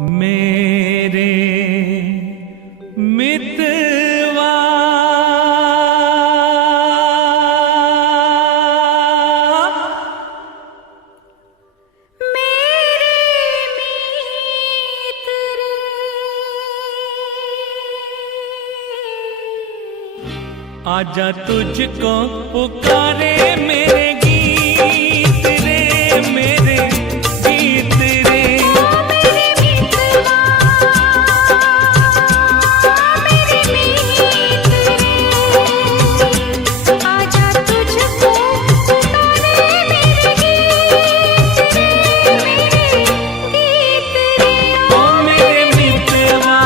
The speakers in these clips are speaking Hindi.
मेरे मितवा आजा तुझको पुकारे मेरे गीत रे, मेरे गीत रे। आजा तुझको पुकारे मेरे गीत रे, ओ मेरे मितवा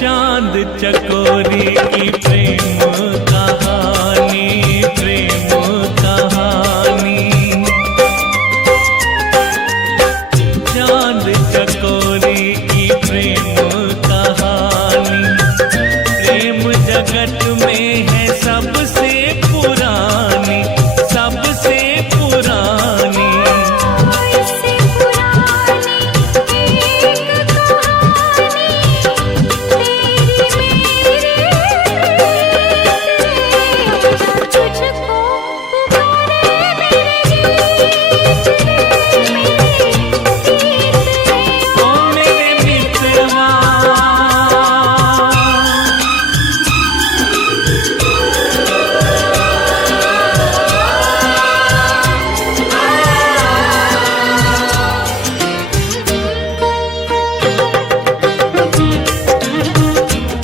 चांद चकोरी की प्रेम